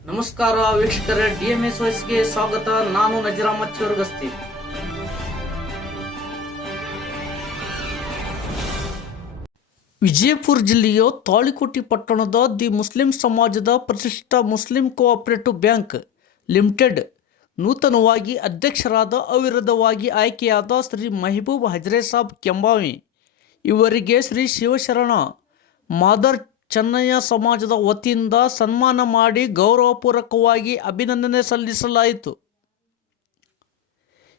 ನಮಸ್ಕಾರ ವೀಕ್ಷಕರೇ ಡಿಎಂಎಸ್ ವಯಸ್ಸಿಗೆ ಸ್ವಾಗತ. ನಾನು ನಜರಾಮ ಚೌರ್ಗಸ್ತಿ. ವಿಜಯಪುರ ಜಿಲ್ಲೆಯ ತಾಳಿಕೋಟಿ ಪಟ್ಟಣದ ದಿ ಮುಸ್ಲಿಂ ಸಮಾಜದ ಪ್ರತಿಷ್ಠಿತ ಮುಸ್ಲಿಂ ಕೋಆಪರೇಟಿವ್ ಬ್ಯಾಂಕ್ ಲಿಮಿಟೆಡ್ ನೂತನವಾಗಿ ಅಧ್ಯಕ್ಷರಾದ ಅವಿರೋಧವಾಗಿ ಆಯ್ಕೆಯಾದ ಶ್ರೀ ಮೆಹಬೂಬ್ ಹಜರೆ ಸಾಬ್ ಕೆಂಬಾವಿ ಇವರಿಗೆ ಶ್ರೀ ಶಿವಶರಣ ಮಾದರ್ ಚೆನ್ನಯ್ಯ ಸಮಾಜದ ವತಿಯಿಂದ ಸನ್ಮಾನ ಮಾಡಿ ಗೌರವಪೂರ್ವಕವಾಗಿ ಅಭಿನಂದನೆ ಸಲ್ಲಿಸಲಾಯಿತು.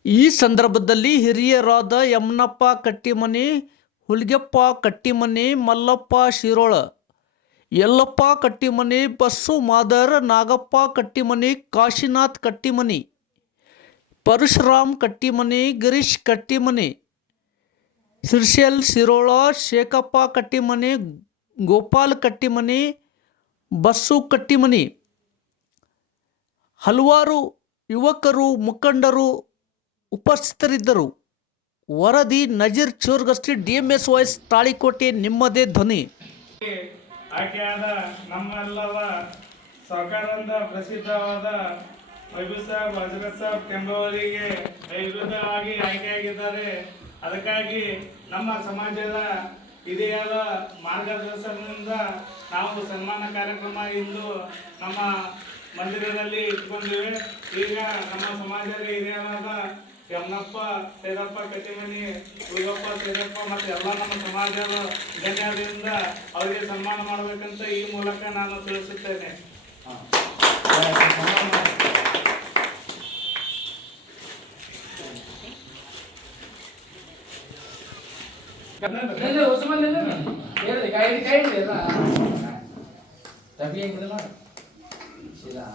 ಈ ಸಂದರ್ಭದಲ್ಲಿ ಹಿರಿಯರಾದ ಯಮನಪ್ಪ ಕಟ್ಟಿಮನಿ, ಹುಲ್ಗೆಪ್ಪ ಕಟ್ಟಿಮನಿ, ಮಲ್ಲಪ್ಪ ಶಿರೋಳ, ಯಲ್ಲಪ್ಪ ಕಟ್ಟಿಮನಿ, ಬಸ್ಸು ಮಾದರ್, ನಾಗಪ್ಪ ಕಟ್ಟಿಮನಿ, ಕಾಶಿನಾಥ್ ಕಟ್ಟಿಮನಿ, ಪರಶುರಾಮ್ ಕಟ್ಟಿಮನಿ, ಗಿರೀಶ್ ಕಟ್ಟಿಮನಿ ಸಿರ್ಶೆಲ್ ಶಿರೋಳ, ಶೇಖಪ್ಪ ಕಟ್ಟಿಮನಿ ಗೋಪಾಲ್ ಕಟ್ಟಿಮನಿ, ಬಸ್ಸು ಕಟ್ಟಿಮನಿ. ಹಲವಾರು ಯುವಕರು, ಮುಖಂಡರು ಉಪಸ್ಥಿತರಿದ್ದರು. ವರದಿ Nazir Chorgasti D M S voice Talikote ನಿಮ್ಮದೇ ಧ್ವನಿ. ಆಯ್ಕೆಯಾದ ನಮ್ಮೆಲ್ಲವ ಸಹಕಾರದ ಪ್ರಸಿದ್ಧವಾದ ಮೈಬೂಬ್ ಸಾಹೇಬ್ ಹಜರತ್ ಸಾಹೇಬ್ ಕೆಂಬವರಿಗೆ ವಿರುದ್ಧವಾಗಿ ಆಯ್ಕೆಯಾಗಿದ್ದಾರೆ. ಅದಕ್ಕಾಗಿ ನಮ್ಮ ಸಮಾಜದ ಹಿರಿಯರ ಮಾರ್ಗದರ್ಶನದಿಂದ ನಾವು ಸನ್ಮಾನ ಕಾರ್ಯಕ್ರಮ ಇಂದು ನಮ್ಮ ಮಂದಿರದಲ್ಲಿ ಇಟ್ಕೊಂಡಿವೆ. ಈಗ ನಮ್ಮ ಸಮಾಜದ ಹಿರಿಯರಾದ ಯಮ್ಮಪ್ಪ, ಸೇರಪ್ಪ, ಕಟ್ಟಿಮನಿ ಉಯ್ಯಪ್ಪ ಸೇರಪ್ಪ ಮತ್ತು ಎಲ್ಲ ನಮ್ಮ ಸಮಾಜದ ಗಣ್ಯರಿಂದ ಅವರಿಗೆ ಸನ್ಮಾನ ಮಾಡಬೇಕಂತ ಈ ಮೂಲಕ ನಾನು ತಿಳಿಸುತ್ತೇನೆ. ले ले उस ले ले ना। ये देख आई दिखाई दे रहा तभी एक मिला शिला।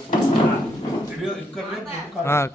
वीडियो कर ले हाँ।